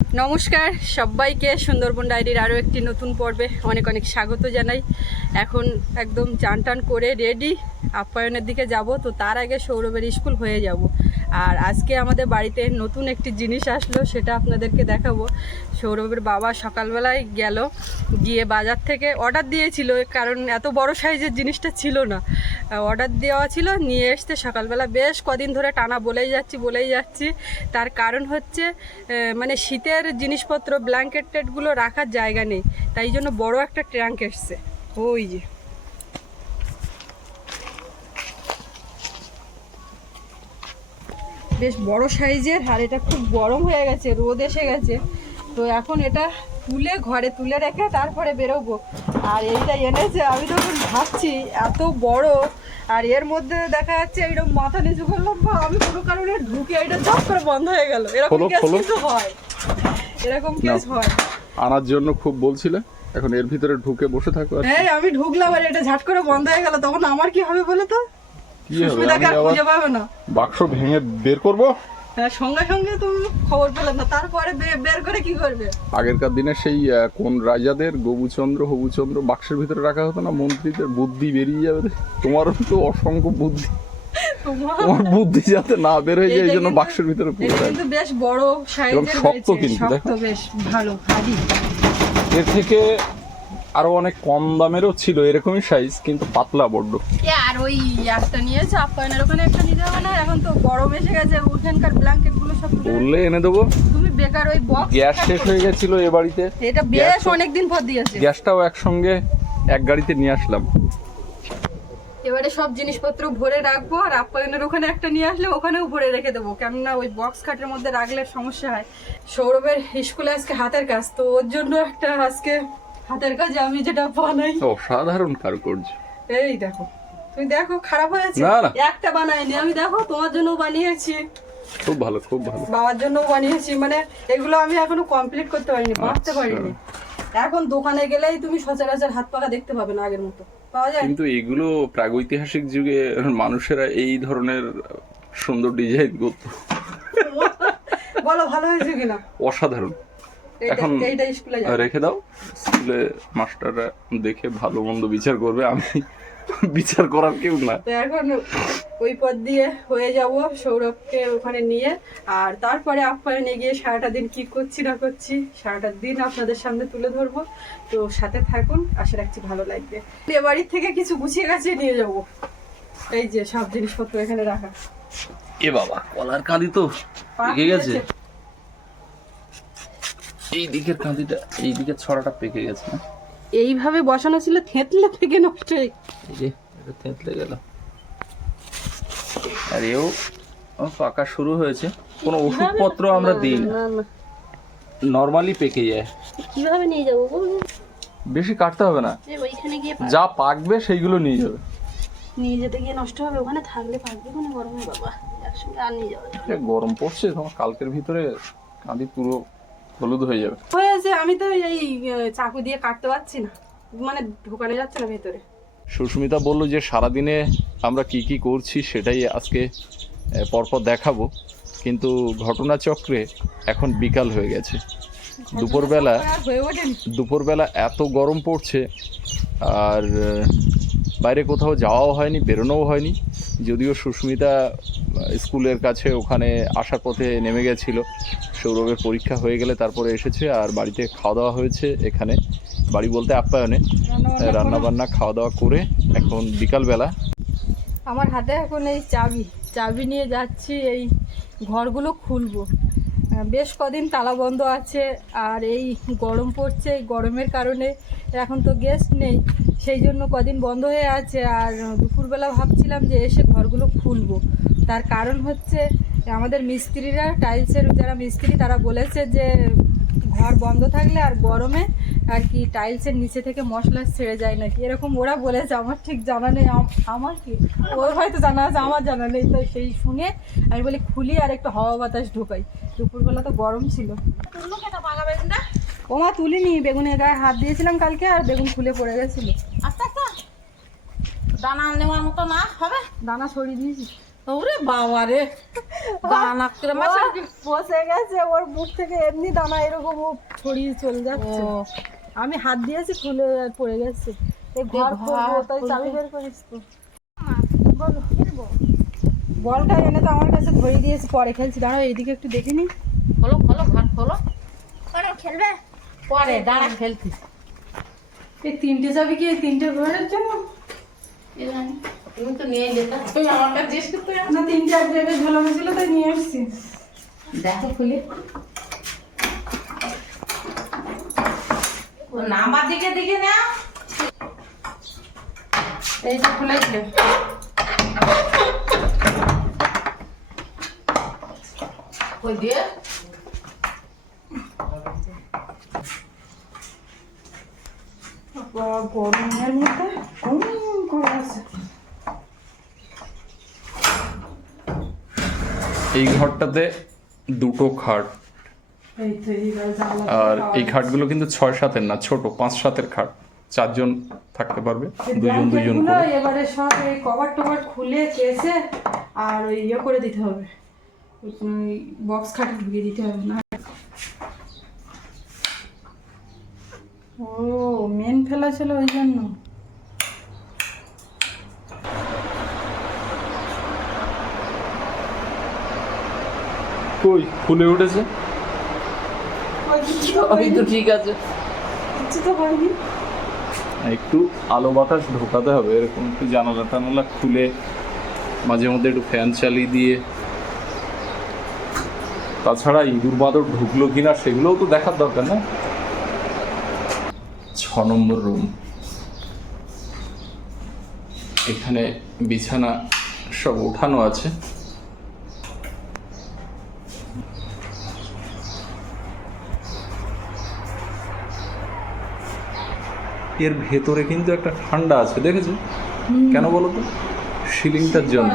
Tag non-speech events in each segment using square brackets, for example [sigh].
নমস্কার, সবাইকে সুন্দরবন ডায়েরির আরও একটি নতুন পর্বে অনেক অনেক স্বাগত জানাই। এখন একদম চান টান করে রেডি, আপ্যায়নের দিকে যাব। তো তার আগে সৌরভের স্কুল হয়ে যাব। আর আজকে আমাদের বাড়িতে নতুন একটি জিনিস আসলো, সেটা আপনাদেরকে দেখাবো। সৌরভের বাবা সকালবেলায় গেল, গিয়ে বাজার থেকে অর্ডার দিয়েছিল, কারণ এত বড় সাইজের জিনিসটা ছিল না। অর্ডার দেওয়া ছিল, নিয়ে এসতে সকালবেলা। বেশ কদিন ধরে টানা বলেই যাচ্ছি বলেই যাচ্ছি। তার কারণ হচ্ছে মানে শীতের জিনিসপত্র ব্ল্যাঙ্কেট টেটগুলো রাখার জায়গা নেই, তাই জন্য বড় একটা ট্যাঙ্ক এসছে। ওই যে। বেশ বড় সাইজের আর এটা খুব গরম হয়ে গেছে রোদ এসে গেছে। তো এখন এটা তুলে ঘরে তুলে রেখে তারপরে বেরোবো। আর এইটা এনেছে আমি তখন ভাবছি এত বড় আর এর মধ্যে দেখা যাচ্ছে এইরকম মাথা নিচু করলাম বা আমি কোনো কারণে ঢুকে এটা জব করে বন্ধ হয়ে গেল। এরকম কেস কিন্তু হয়। এরকম কেস হয়। আনার জন্য খুব বলছিলে এখন এর ভিতরে ঢুকে বসে থাকো হ্যাঁ আমি ঢুকলাম আর এটা ঝাট করে বন্ধ হয়ে গেল তখন আমার কি হবে বলো তো? সুস্মিতাকে আর খুঁজে পাবে না। বাক্স ভেঙে বের করব? হ্যাঁ সঙ্গে সঙ্গে তুমি খবর পেলে না। তারপরে বের করে কি করবে? আগেরকার দিনে সেই কোন রাজাদের গবুচন্দ্র হবুচন্দ্র বাক্সের ভিতরে রাখা হতো না? মন্ত্রীদের বুদ্ধি বেরিয়ে যাবে তোমারও তো অসংখ্য বুদ্ধি। তোমার? বুদ্ধি যাতে না বের হয়ে যায় এই জন্য বাক্সের ভিতরে পুরো কিন্তু বেশ বড় সাইজের শক্ত কিন্তু, শক্ত বেশ ভালো ভারী। এর থেকে আরও অনেক কম দামেরও ছিল এরকমই সাইজ কিন্তু পাতলা বড্ড। আর ওই একটা নিয়েছে আপ্যায়নের ওখানে একটা নিতে হবে না এখন তো গরম এসে গেছে ওখানকার ব্ল্যাঙ্কেটগুলো সব বললে এনে দেবো। তুমি বেকার ওই বক্স গ্যাস শেষ হয়ে গেছিল এ বাড়িতে। এটা বেশ অনেক দিন পর দিয়েছে। গ্যাসটাও একসঙ্গে এক গাড়িতে নিয়ে আসলাম। এবারে সব জিনিসপত্র ভরে রাখব আর আপ্যায়নের ওখানে একটা নিয়ে আসলে ওখানেও ভরে রেখে দেবো। কেননা ওই বক্স খাটের মধ্যে রাখলে সমস্যা হয়। সৌরভের স্কুলে আজকে হাতের কাজ তো ওর জন্য একটা আজকে হাতের কাজে আমি যেটা বানাই। অসাধারণ কারুকার্য। এই দেখো তুমি দেখো খারাপ হয়েছে। একটা বানাইনি আমি দেখো তোমার জন্য বানিয়েছি। খুব ভালো খুব ভালো। বাবার জন্য বানিয়েছি মানে এগুলো আমি এখনও কমপ্লিট করতে পারিনি বাঁধতে আচ্ছা। পারিনি। এখন দোকানে গেলেই তুমি সচরাচর হাত পাকা দেখতে পাবে না আগের মতো। পাওয়া যায়? কিন্তু এগুলো প্রাগৈতিহাসিক যুগে মানুষেরা এই ধরনের সুন্দর ডিজাইন করত। বলো ভালো হয়েছে কিনা? অসাধারণ। এখন এইটা স্কুলে রেখে দাও। স্কুলে মাস্টাররা দেখে ভালো মন্দ বিচার করবে আমি বিচার করার কেউ না। তো এখন ওই পথ দিয়ে হয়ে যাব সৌরভকে ওখানে নিয়ে। আর তারপরে আপ্যায়নে গিয়ে সারাটা দিন কি করছি না করছি সারাটা দিন আপনাদের সামনে তুলে ধরবো। তো সাথে থাকুন আশা রাখছি ভালো লাগবে। এ বাড়ির থেকে কিছু গুছিয়ে গাছিয়ে নিয়ে যাব। এই যে সব জিনিসপত্র এখানে রাখা। এ বাবা কলার কালি তো গেছে। এই দিকের কাঁদিটা এই দিকের ছড়াটা পেকে গেছে না? এইভাবে বসানো ছিল থেতলে থেকে নষ্ট হয়ে এই যে এটা থেঁতলে গেল। আর এও ও পাকা শুরু হয়েছে। কোনো ওষুধপত্র আমরা দিই না। নর্মালি পেকে যায়। কীভাবে নিয়ে যাব বেশি কাটতে হবে না। যে ওইখানে গিয়ে যা পাকবে সেইগুলো নিয়ে যাবে। নিয়ে যেতে গিয়ে নষ্ট হবে ওখানে থাকলে পাকবে কোনো গরমে বাবা। একসঙ্গে আর নিয়ে যাবে গরম পড়ছে তোমার কালকের ভিতরে কাঁদি পুরো হলুদ হয়ে যাবে। হয়েছে আমি তো এই চাকু দিয়ে কাটতে পারছি না। মানে ঢোকানো যাচ্ছে না ভেতরে। সুস্মিতা বলল যে সারাদিনে আমরা কি কি করছি সেটাই আজকে পরপর দেখাবো। কিন্তু ঘটনাচক্রে এখন বিকাল হয়ে গেছে। দুপুরবেলা দুপুরবেলা এত গরম পড়ছে আর বাইরে কোথাও যাওয়াও হয়নি বেরোনোও হয়নি। যদিও সুস্মিতা স্কুলের কাছে ওখানে আসার পথে নেমে গেছিল। সৌরভের পরীক্ষা হয়ে গেলে তারপরে এসেছে আর বাড়িতে খাওয়া দাওয়া হয়েছে এখানে বাড়ি বলতে আপ্যায়নে। রান্নাবান্না রান্না বান্না খাওয়া দাওয়া করে এখন বিকালবেলা। আমার হাতে এখন এই চাবি চাবি নিয়ে যাচ্ছি এই ঘরগুলো খুলবো। বেশ কদিন তালা বন্ধ আছে আর এই গরম পড়ছে এই গরমের কারণে এখন তো গেস্ট নেই। সেই জন্য কদিন বন্ধ হয়ে আছে আর দুপুরবেলা ভাবছিলাম যে এসে ঘরগুলো খুলবো। তার কারণ হচ্ছে আমাদের মিস্ত্রিরা, টাইলসের যারা মিস্ত্রি, তারা বলেছে যে ঘর বন্ধ থাকলে আর গরমে আর কি টাইলসের নিচে থেকে মশলা ছেড়ে যায় নাকি? এরকম ওরা বলেছে, আমার ঠিক জানা নেই। আম- আমার কি? ওর হয়তো জানা আছে, আমার জানা নেই। তো সেই শুনে আমি বলি, খুলি আর একটু হাওয়া বাতাস ঢোকাই। দুপুরবেলা তো গরম ছিল। ওমা তুলিনি বেগুনের গায়ে হাত দিয়েছিলাম কালকে আর বেগুন খুলে পড়ে গেছিল। আস্তে আস্তে দানা নেওয়ার মতো না হবে? দানা সরিয়ে দিয়েছি। ওরে বাবা রে। দানা করে বসে গেছে ওর বুক থেকে এমনি দানা এরকম ও ছড়িয়ে চলে যাচ্ছে। আমি হাত দিয়েছি খুলে পড়ে গেছে। এই ঘর ঘর তাই চাবি বের করিস তো। বলো বলটা এনে তো আমার কাছে ধরে দিয়েছি পরে খেলছি। দাঁড়াও এইদিকে একটু দেখে নি। খোলো খোলো ঘর খোলো। খেলবে? পরে দাঁড়া খেলতিস এই তিনটে চাবি কি? এই তিনটে ঘরের জন্য? তুমি তো নিয়ে যেতে তুমি আমার কাছে জিজ্ঞেস করতে না তিনটে এক জায়গায় ঝোলানো ছিল তাই নিয়ে এসছি দেখো খুলে। নাম্বার দিকে দিকে না এইটা খুলেছে ওই দিয়ে? গরমের মধ্যে গরম করে আছে এই ঘরটাতে দুটো খাট। আর এই খাটগুলো কিন্তু ছয় সাতের না ছোট পাঁচ সাতের খাট। চারজন থাকতে পারবে দুজন দুজন করে। এবারে সব এই কভার টভার খুলে কেসে আর ওই ইয়ে করে দিতে হবে। বক্স খাটে ঢুকিয়ে দিতে হবে না। ও মেন ফেলা ছিল ওই জন্য। কই ফুলে উঠেছে? তো ঠিক আছে। কিছু তো হয়নি। একটু আলো বাতাস ঢোকাতে হবে এরকম একটু জানালা টানালা খুলে মাঝে মধ্যে একটু ফ্যান চালিয়ে দিয়ে। তাছাড়া ইঁদুর বাঁদর ঢুকলো কিনা সেগুলোও তো দেখার দরকার না? Number room. এখানে বিছানা সব উঠানো আছে। এর ভেতরে কিন্তু একটা ঠান্ডা আছে দেখেছ? কেন বলো তো? সিলিংটার জন্য।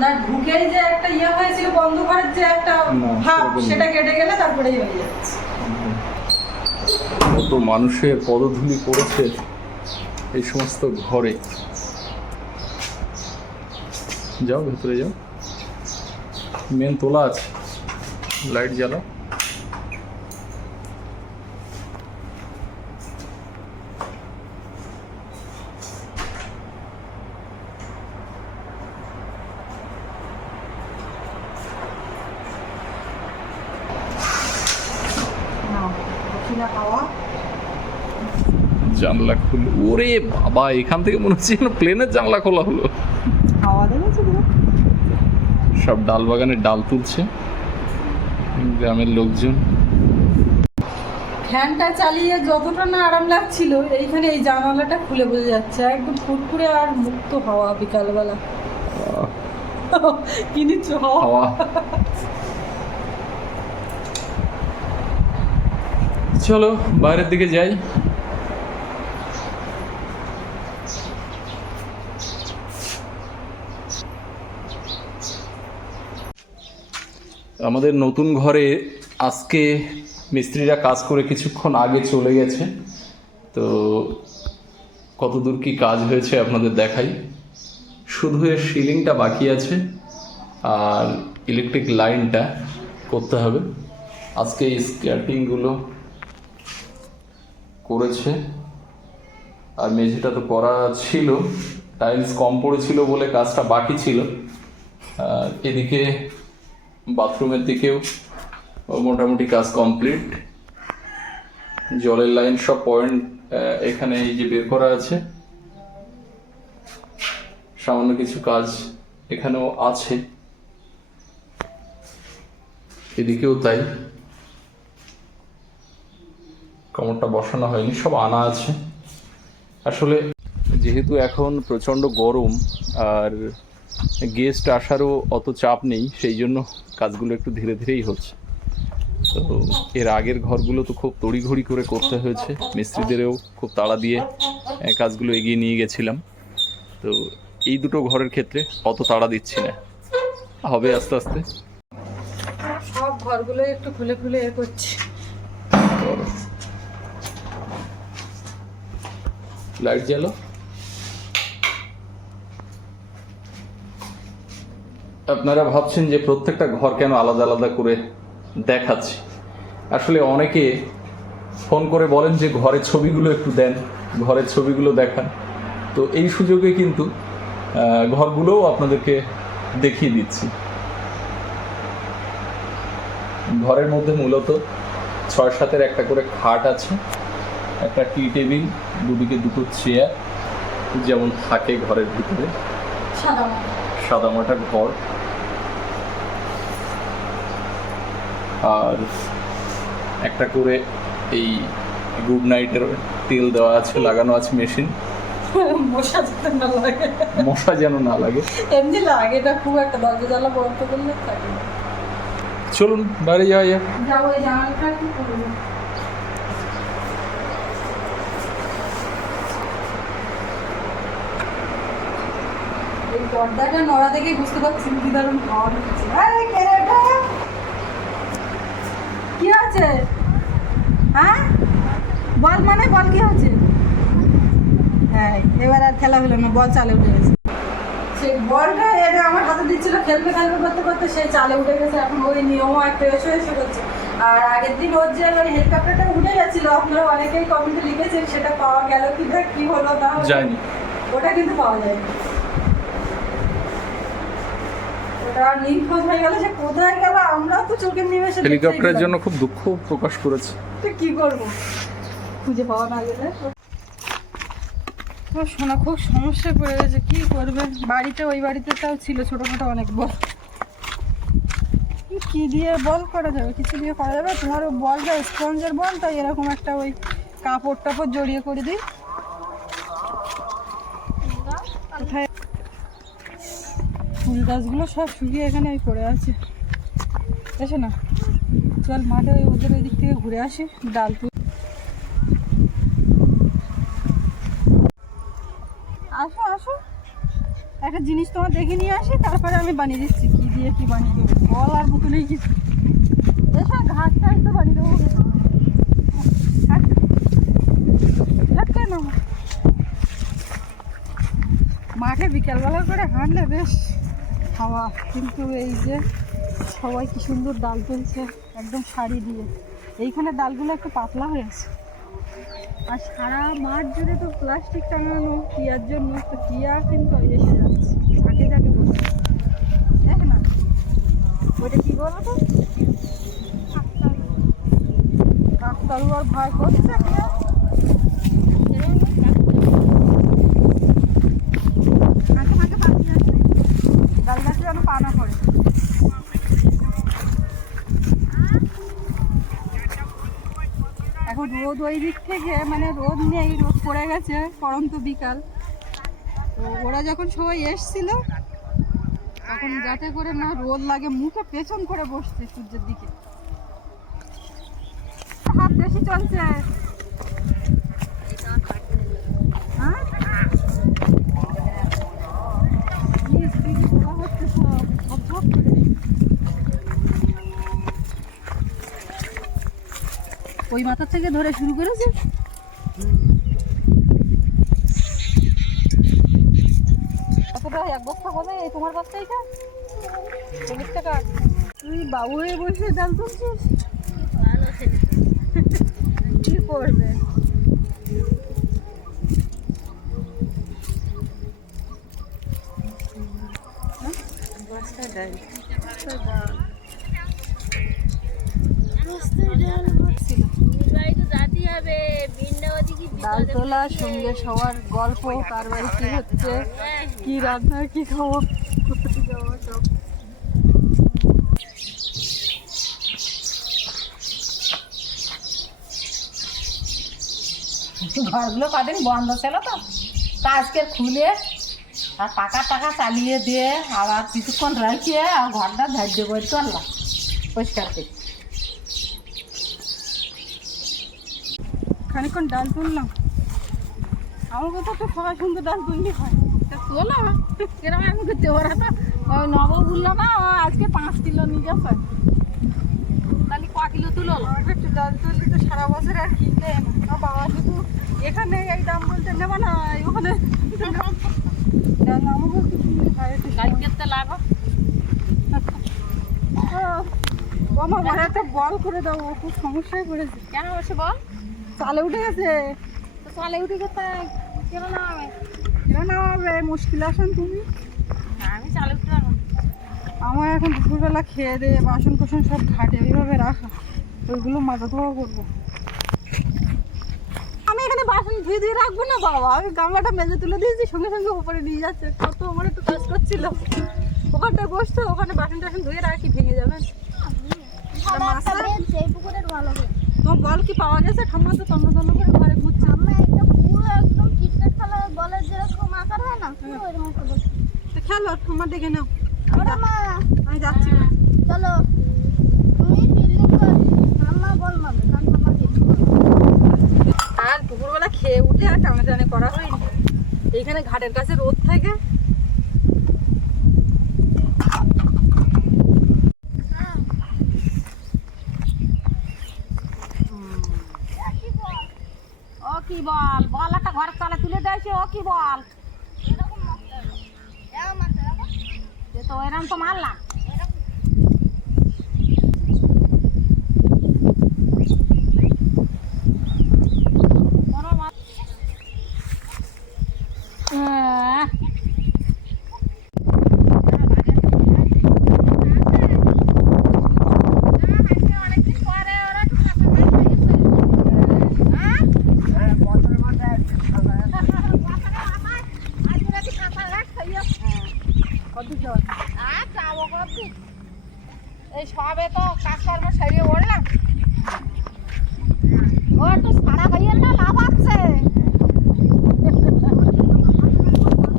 না ঢুকেই যে একটা ইয়ে হয়েছিল বন্ধ ঘরের যে একটা ভাব সেটা কেটে গেলে তারপরেই হয়ে যাচ্ছে। কত মানুষের পদধূলি পড়েছে এই সমস্ত ঘরে। যাও, ভেতরে যাও। মেন তোলা আছে। লাইট জ্বালাও। ওরে বাবা এখান থেকে মনে হচ্ছে যেন প্লেনের জানলা খোলা হলো। সব ডাল বাগানের ডাল তুলছে গ্রামের লোকজন। ফ্যানটা চালিয়ে যতটা না আরাম লাগছিল এইখানে এই জানালাটা খুলে বোঝা যাচ্ছে একদম ফুটফুরে আর মুক্ত হাওয়া বিকালবেলা। [laughs] কি নিচ্ছ হাওয়া। চলো বাইরের দিকে যাই। আমাদের নতুন ঘরে আজকে মিস্ত্রিরা কাজ করে কিছুক্ষণ আগে চলে গেছে। তো কতদূর কি কাজ হয়েছে আপনাদের দেখাই। শুধু এর সিলিংটা বাকি আছে আর ইলেকট্রিক লাইনটা করতে হবে। আজকে স্ক্যাটিংগুলো করেছে। আর মেঝেটা তো করা ছিল। টাইলস কম পড়েছিল বলে কাজটা বাকি ছিল। এদিকে বাথরুমের দিকেও। মোটামুটি কাজ কমপ্লিট। জলের লাইন সব পয়েন্ট এখানে এই যে বের করা আছে। সামান্য কিছু কাজ এখানেও আছে। এদিকেও তাই। কমরটা বসানো হয়নি, সব আনা আছে। আসলে যেহেতু এখন প্রচণ্ড গরম, আর গেস্ট আসারও অত চাপ নেই সেই জন্য কাজগুলো একটু ধীরে ধীরেই হচ্ছে। তো এর আগের ঘরগুলো তো খুব তড়িঘড়ি করে করতে হয়েছে মিস্ত্রিদেরও খুব তাড়া দিয়ে কাজগুলো এগিয়ে নিয়ে গেছিলাম। তো এই দুটো ঘরের ক্ষেত্রে অত তাড়া দিচ্ছি না। হবে আস্তে আস্তে। সব ঘরগুলো একটু খুলে খুলে এ করছি। লাইট জ্বালো? আপনারা ভাবছেন যে প্রত্যেকটা ঘর কেন আলাদা আলাদা করে দেখাচ্ছি? আসলে অনেকে ফোন করে বলেন যে ঘরের ছবিগুলো একটু দেন ঘরের ছবিগুলো দেখান। তো এই সুযোগে কিন্তু ঘরগুলোও আপনাদেরকে দেখিয়ে দিচ্ছি। ঘরের মধ্যে মূলত ছয় সাতের একটা করে খাট আছে একটা টি টেবিল দুদিকে দুটো চেয়ার যেমন থাকে ঘরের ভিতরে। সাদা মাটা। সাদামাটা ঘর। আর একটা করে এই গুড নাইটের তেল দেওয়া আছে লাগানো আছে মেশিন মশা যেতে না লাগে। মশা যেন না লাগে। এমনি লাগে না খুব একটা দরজা জ্বালা বন্ধ করলে থাকে চলুন বাড়ি যাওয়া যাক। যাব এই জামালটা কি করব পর্দাটা নড়া দেখে বুঝতে পারছি কি দারুণ খাওয়া হচ্ছে। কে আছে হ্যাঁ? বল মানে বল কি হচ্ছে হ্যাঁ এবার আর খেলা হলো না বল চালে উঠে গেছে। সেই বলটা এর আমার হাতে দিচ্ছিল খেলবে খেলবে করতে করতে সেই চালে উঠে গেছে। এখন ওই নিয়মও একটা এসে এসে করছে আর আগের দিন ওর যে ওই হেলিকপ্টারটা উঠে গেছিল আপনারা অনেকেই কমেন্টে লিখেছেন সেটা পাওয়া গেল কি কি হলো না হলো। ওটা কিন্তু পাওয়া যায়নি। ওটা নিখোঁজ হয়ে গেল সে কোথায় গেল? আমরাও তো চোখের নিমেষে হেলিকপ্টারের জন্য খুব দুঃখ প্রকাশ করেছে। তো কি করব? খুঁজে পাওয়া না গেলে। ও শোনা খুব সমস্যা পড়ে গেছে কি করবে? বাড়িতে ওই বাড়িতে তাও ছিল ছোটোখাটো অনেক বল কি দিয়ে বল করা যাবে? কিছু দিয়ে করা যাবে? তোমার বলটা স্পঞ্জের বল তাই এরকম একটা ওই কাপড় টাপড় জড়িয়ে করে দিই কোথায় ফুল গাছগুলো সব শুকিয়ে এখানে পড়ে আছে। এসো না। চল মাঠে ওই ওদের ওই দিক থেকে ঘুরে আসি, ডাল তুল। আসো আসো। একটা জিনিস তোমার দেখে নিয়ে আসি, তারপরে আমি বানিয়ে দিচ্ছি। কি দিয়ে কি বানিয়ে দেবো? বল আর বোতলেই কিছু। এসো ঘাসটা তো বানিয়ে দেবো। কেন? মাঠে বিকেলবেলা করে হাঁটলে বেশ হাওয়া কিন্তু এই যে সবাই কি সুন্দর ডাল তুলছে, একদম শাড়ি দিয়ে। এইখানে ডালগুলো একটু পাতলা হয়ে আছে। আর সারা মাঠ জুড়ে তো প্লাস্টিক টাঙানো টিয়ার জন্য, তো টিয়া কিন্তু এসে যাচ্ছে ঝাঁকে ঝাঁকে বসে দেখ না? ওইটা কি বলো তো? কাকতারু আর ভয় করছে টিয়া ফাঁকে ফাঁকে পাখি যাচ্ছে ডাল গাছে যেন পা না পড়ে এখন রোদ ওই দিক থেকে মানে রোদ নেই, রোদ পড়ে গেছে পরন্ত বিকাল। তো ওরা যখন সবাই এসছিল, তখন যাতে করে না রোদ লাগে, মুখে পেছন করে বসছে সূর্যের দিকে। হাত বেশি চলছে হ্যাঁ? কি speed এ চলা হচ্ছে সব, ভপ ভপ করে। ওই মাথা থেকে ধরে শুরু করেছে? কতটা এক বস্তা তোমার চল্লিশ টাকা। তুই বাবু হয়ে বসে ডাল তুলছিস? কি করবে? হ্যাঁ? ডাল তোলা সঙ্গে সবার গল্প কার বাড়ি কি হচ্ছে কি রান্না কি সব ঘরগুলো কদিন বন্ধ ছিল তো তা আজকে খুলে আর পাকা টাকা চালিয়ে দিয়ে আবার কিছুক্ষণ রেখে আর ঘরটা ধার্য করে চললাম পরিষ্কার করে খানিক্ষণ ডাল তুললাম। আমার কথা তো সবাই সুন্দর ডাল তুললি হয়। তা তোলো এরকম এখন করতে ওরা তো ওই নব বলল না আজকে পাঁচ কিলো নিয়ে গেছে। তাহলে ক কিলো তুলো? একটু ডাল তুললি তো সারা বছর আর কিনতে না। বাবা শুধু এখানে এই দাম বলতে নেব না ওখানে। ডাল আমাকে কালকে তো লাগো আমার ঘরে একটা বল করে দাও খুব সমস্যায় পড়েছে। কেন বসে বল? চালে উঠে গেছে। চালে উঠে গেছে কেন না হবে কেন না হবে মুশকিল আসেন তুমি? আমি চালে উঠতে পারব আমার এখন দুপুরবেলা খেয়ে দিয়ে বাসন কোসন সব ঘাটে ওইভাবে রাখা। ওইগুলো মাজা ধোয়া করব। আমি এখানে বাসন ধুয়ে দিয়ে রাখব না বাবা। আমি গামলাটা মেজে তুলে দিয়েছি সঙ্গে সঙ্গে উপরে নিয়ে যাচ্ছে। কত আমার একটু কাজ করছিল। ওখানটা বসতো ওখানে বাসন টাসন ধুয়ে রাখি ভেঙে যাবেন এই পুকুরের ভালো বেঞ্চ বল কি পাওয়া গেছে? ঠাম্মা তো তন্ন তন্ন করে ঘরে ঘুরছে। আমরা একটা পুরো একদম ক্রিকেট খেলা বলের যেরকম আকার হয় না পুরো এরকম তো খেলো ঠাম্মা দেখে নাও ওরা মা আমি যাচ্ছি না চলো তুমি ফিল্ডিং কর ঠাম্মা বল মারবে কারণ ঠাম্মা জিতবে আর দুপুরবেলা খেয়ে উঠে আর টানা টানে করা হয়নি এইখানে ঘাটের কাছে রোদ থাকে ও কি বল বল একটা ঘরের তলে তুলে দিয়েছে ও কি বল এরকম মারতে হবে এরকম মারতে হবে সে তো এরকম তো মারলাম কোনো এই সবে তো কাজকর্ম সেরে ওড়লাম ও একটু সারা হইয়ে না লাভ আছে।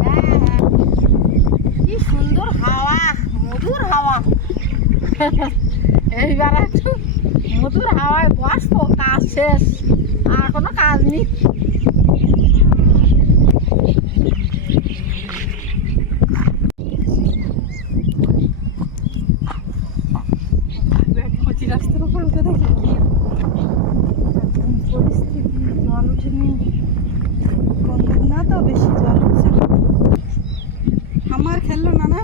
হ্যাঁ। কি সুন্দর হাওয়া, মধুর হাওয়া। এইবার একটু মধুর হাওয়ায় বসবো, কাজ শেষ, আর কোনো কাজ নেই কচি রাস্তার উপর উঠে দেখি কি এরকম পরিস্থিতি জল উঠেনি কম না তো বেশি জল উঠছে না। আমার খেললো না না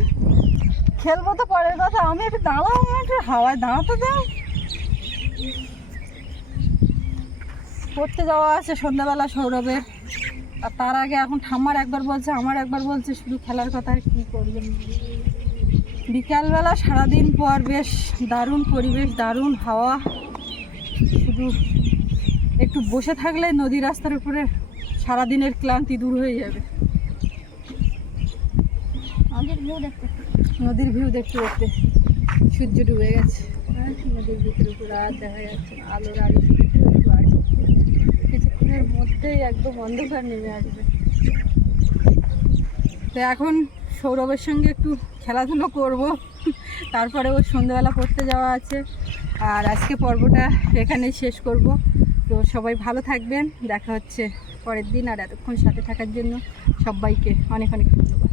খেলব তো পরের কথা। আমি একটু দাঁড়াও একটু হাওয়ায় দাঁড়াতে দাও। পড়তে যাওয়া আছে সন্ধ্যাবেলা সৌরভের। আর তার আগে এখন ঠাম্মার একবার বলছে, আমার একবার বলছে, শুধু খেলার কথা আর কী করবেন বিকালবেলা সারাদিন পর বেশ দারুণ পরিবেশ, দারুণ হাওয়া। শুধু একটু বসে থাকলে নদী রাস্তার উপরে সারাদিনের ক্লান্তি দূর হয়ে যাবে। নদীর ভিউ দেখতে। দেখতে সূর্য ডুবে গেছে। আর নদীর ভিতরে পুরো আর দেখা যাচ্ছে আলোর আলো একটু আছে কিছুক্ষণের মধ্যেই একদম অন্ধকার নেমে আসবে। তো এখন সৌরভের সঙ্গে একটু খেলাধুলো করব। তারপরে ওর সন্ধ্যাবেলা পড়তে যাওয়া আছে। আর আজকে পর্বটা এখানেই শেষ করব। তো সবাই ভালো থাকবেন। দেখা হচ্ছে পরের দিন। আর এতক্ষণ সাথে থাকার জন্য সবাইকে অনেক অনেক ধন্যবাদ।